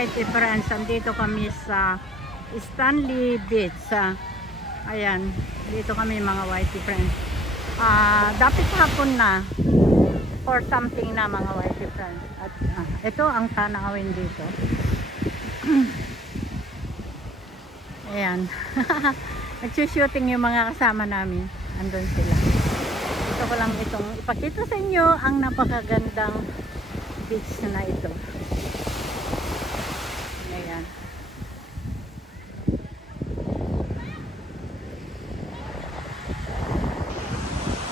whitey friends, andito kami sa Stanley Beach. Ayan, dito kami mga whitey friends. Dapat hapon na or something na mga whitey friends. At ito ang tanawin dito. Ayan. Nagsushooting yung mga kasama namin. Andun sila. Gusto ko lang itong ipakita sa inyo ang napakagandang beach na ito. Ayan.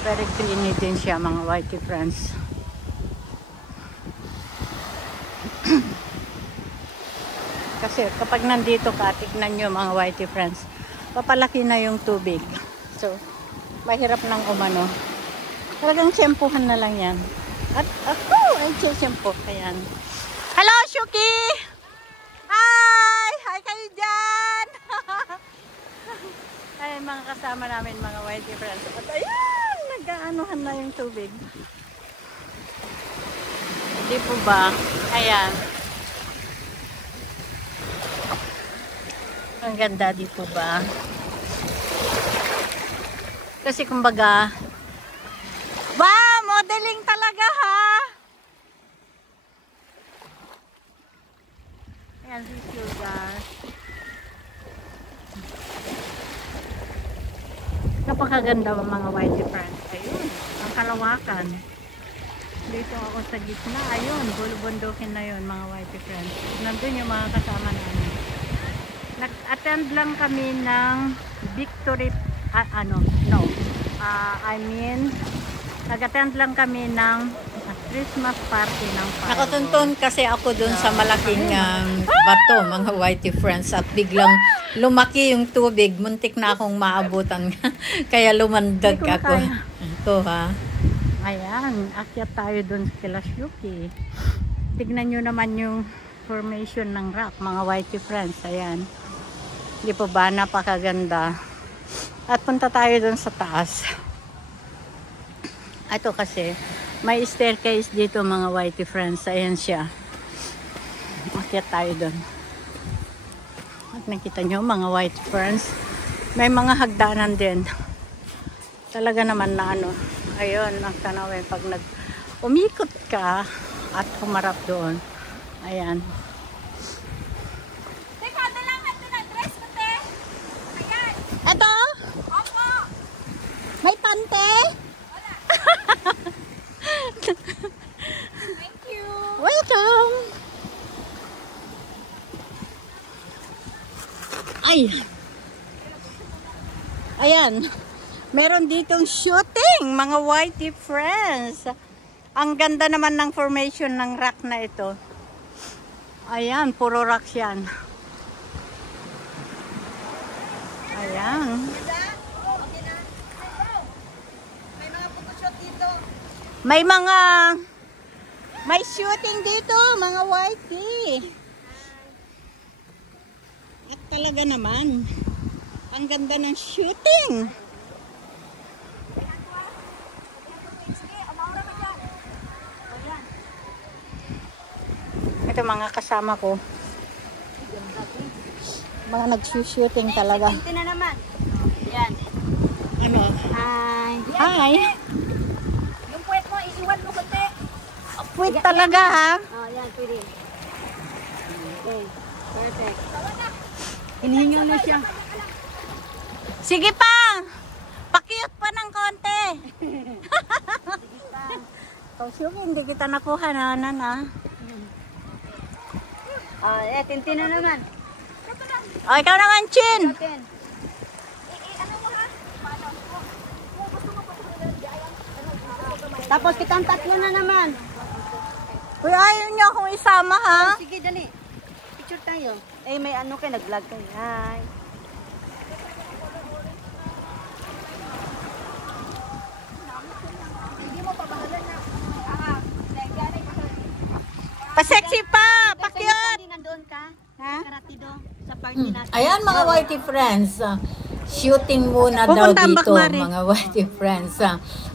Very greeny din siya mga whitey friends. Kasi kapag nandito ka, tignan nyo mga whitey friends, papalaki na yung tubig. So, mahirap nang umano. Talagang tiyempuhan na lang yan. At ako ay tiyempo. Ayan. Hello, Shuki! Hi! Hi kayo dyan! Ayan mga kasama namin mga whitey friends. At ayan, nag-aanuhan na yung tubig. Hindi po ba? Ayan. Ang ganda dito ba? Kasi kumbaga, wow, modeling talaga ha! Ayan, video guys. Napakaganda mga whitey friends. Ayun, ang kalawakan. Dito ako sa gitna. Ayun, bulubundukin na yun mga whitey friends. Nandun yung mga kasama namin. Nag-attend lang kami ng victory, nag-attend lang kami ng Christmas party ng Paro. Nakatuntun kasi ako dun sa malaking bato, mga whitey friends, at biglang lumaki yung tubig, muntik na akong maabutan. Kaya lumandag ako. Ito ha. Ayan, akyat tayo dun kila Shuki. Tignan nyo naman yung formation ng rock, mga whitey friends. Ayan. Hindi po ba napakaganda? At punta tayo dun sa taas. Ito kasi may staircase dito mga whitey friends. Ayan siya. Akyat tayo dun. At nakita nyo mga whitey friends, may mga hagdanan din. Talaga naman na ano. Ayun, ang tanawin pag umikot ka at humarap doon. Ayan. Ito? Opo. May pante? Wala. Thank you. Welcome. Ay. Ayan. Meron ditong shooting, mga whitey friends. Ang ganda naman ng formation ng rock na ito. Ayan, puro rocks yan. Ayan. May mga photoshoot dito. May shooting dito, mga whitey. At talaga naman, ang ganda ng shooting. Ito mga kasama ko. Mga nag-shooting talaga. Ito na naman. Yan. Ano? Hi. Hi. Yung puwet mo, iiwan mo konti. Wait talaga ha. Oh, yan, pwede. Okay. Perfect. Hinihingal na siya. Sige pa. Pakiyot pa ng konti. Sige pa. Hindi kita nakuha na. Tintin na naman. O, ikaw naman, Chin. Tapos kitang tatlo na naman. Uy, ayaw niyo akong isama, ha? Sige, dali. Picture tayo. May ano kayo, nag-vlog kayo. Hi. Pasexy pa! Pakyot! Nandoon ka? Ha? Karatido. Sa party natin. Ayan mga whitey friends. shooting muna daw Pupunta ang dito, Bakmari. mga whitey friends.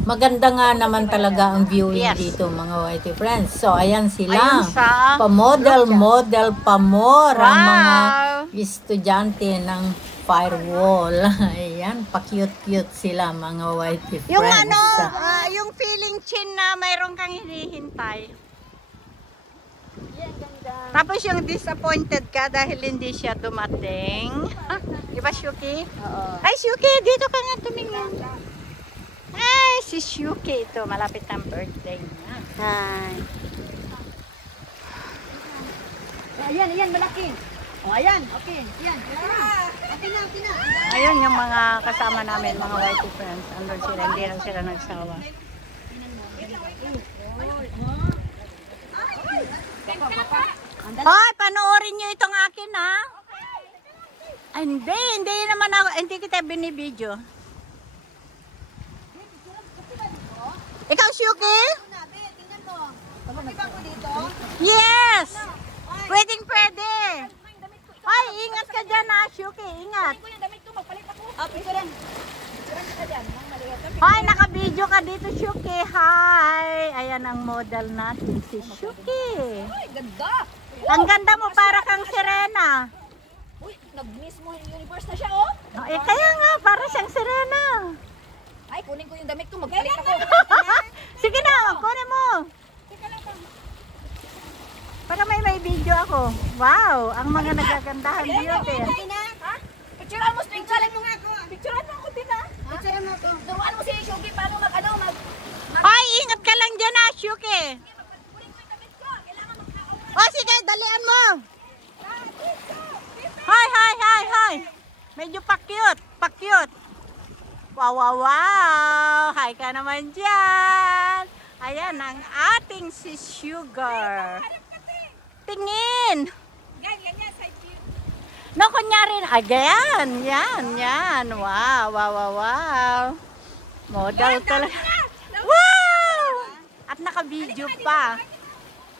Maganda nga naman talaga ang viewing Yes. dito, mga whitey friends. So, ayan sila. Ayun sa Pa-model pamor ang mga Wow! estudyante ng firewall. Ayan, pa-cute-cute sila, mga whitey friends. Yung ano, yung feeling chin na mayroon kang hinihintay. Tapos yung disappointed ka dahil hindi siya dumating. Di ba, Shuki? Oo. Ay, Shuki, dito ka nga tumingin. Ay, si Shuki ito. Malapit ang birthday niya. Hi. Ayan, malaki. Oh, ayan. Okay. Ayan. Okay na. Ayun yung mga kasama namin, mga whitey friends. Andun sila, hindi lang sila nagsawa. Hoy, panoorin nyo itong akin, ha? Ay, hindi naman ako, hindi kita binibidyo. Ikaw, Shuki? Yes! Pwedeng pwede. Ay, ingat ka dyan, ha, Shuki, ingat. Hi, naka-video ka dito, Shuki. Hi! Ayan ang model natin, si Shuki. Ay, ganda. Ang ganda mo, para kang sirena. Uy, nag-miss mo yung universe na siya, oh. Eh, kaya nga, para siyang sirena. Ay, kunin ko yung damit ko. Magpalit ako. Sige na, kunin mo. Para may video ako. Wow, ang mga nagagandahan beauty. Ha? Picturean mo, picturean mo nga ako. Picturean mo ako din, ha? Picturean mo ako. Duruan mo si Shuki, paano mag. Ay, ingat ka lang dyan, ha, Shuki. Kunin ko yung damit ko. Kailangan O, sige, dalian mo. Hi. Medyo pa-cute. Wow. Hi ka naman dyan. Ayan, ang ating si Sugar. Tingin. Ganyan, side view. No, kunyari, again. Yan. Wow. Model talaga. Wow! At naka-video pa.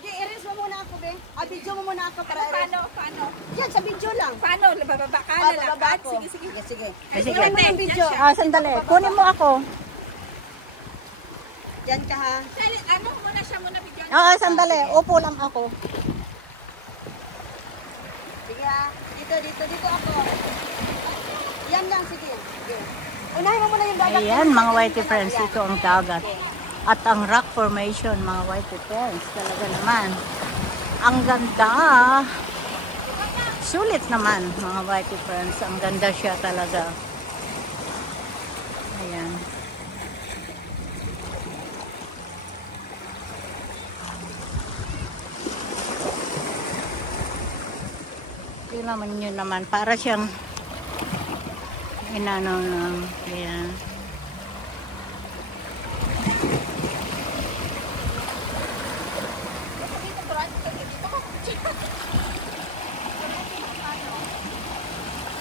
I-erase mo muna ako, be. Video mo muna ako para Paano? Yan, sa video lang. Paano? Bababa ka na lang. Bababa ako. Sige. Sige. Sige. Kunin mo yung video. Sandali. Kunin mo ako. Yan ka, ha? Ano muna siya muna bigyan. Oo, sandali. Upo lang ako. Sige, ha? Dito ako. Yan lang, sige. Unahin mo muna yung dagat. Ayan, mga whitey friends. Ito ang dagat. At ang rock formation, mga whitey friends. Talaga naman. Ang ganda. Sulit naman, mga whitey friends. Ang ganda siya talaga. Ayan. Tingnan nyo naman. Para siyang inano ng ayan.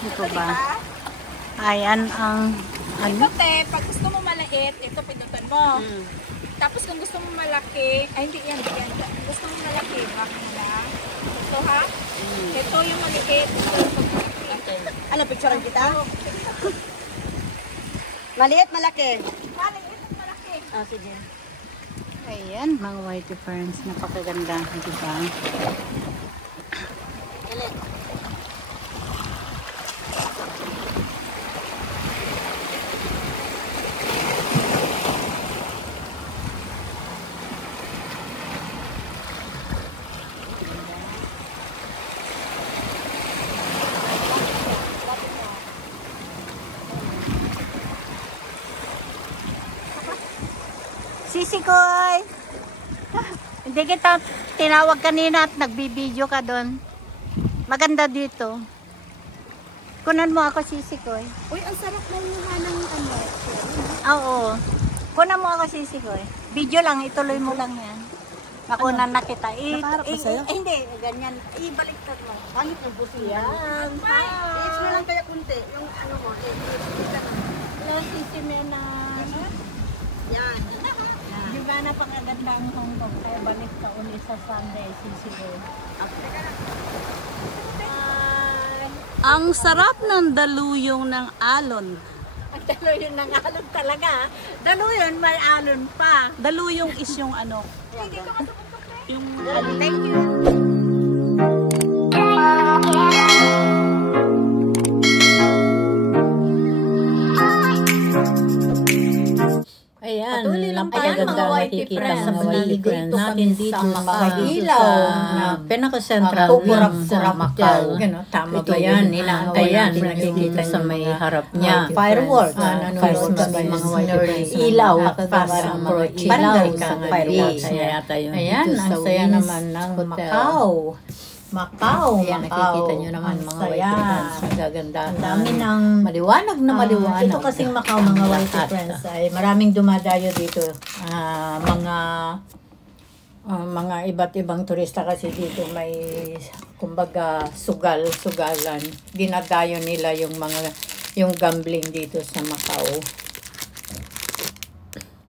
Ito ba? Ayan ang ano? Ito, te, pag gusto mo maliit, ito pindutan mo. Tapos kung gusto mo malaki, ay hindi yan. Kung gusto mo malaki, back mo lang. Ito, ha? Ito yung maliit. Ano, picturean kita? Maliit, malaki. Maliit, malaki. Ah, sige. Ayan, mga whitey friends. Napakaganda. Diba? Sisikoy! Hindi kita tinawag kanina at nagbibideo ka doon. Maganda dito. Kunan mo ako, Sisikoy. Uy, ang sarap na yung ng ano. Oo. Kunan mo ako, Sisikoy. Video lang, ituloy mo lang yan. Nakunan na kita. Nakaharap ba sa'yo? Hindi, ganyan. Ibaliktad mo. Pangit ng busi. Yan. Hi! I-edge mo lang kaya kunti. Yung ano mo. Hello, Sisi Mena. Yan. Di ba napakaganda ang Hong Kong? Kaya balik ka uli sa Sunday, Sisi Boy. Hi! Ang sarap ng daluyong ng alon. Ang daluyong ng alon talaga. Daluyong may alon pa. Daluyong is yung ano? Yung Thank you. Ayan, Patuloy lang tayo, napakaganda mga whitey nakikita friends. sa mga friends natin dito sa mga ilaw na pinaka-central ng Macau. Tama ba yan? Inaantay yan. Nakikita sa may harap niya. Fireworks. Fireworks sa mga ilaw. Parang mga ilaw sa fireworks. Ayan, ang saya naman ng Macau. Macau, Ayan, Macau. nakikita nyo naman Ang mga saya. whitey friends. Magaganda. Ang dami ng Maliwanag na maliwanag. ito kasing Macau, mga whitey friends, ay maraming dumadayo dito. Mga iba't ibang turista kasi dito may, kumbaga, sugalan. Dinadayo nila yung gambling dito sa Macau.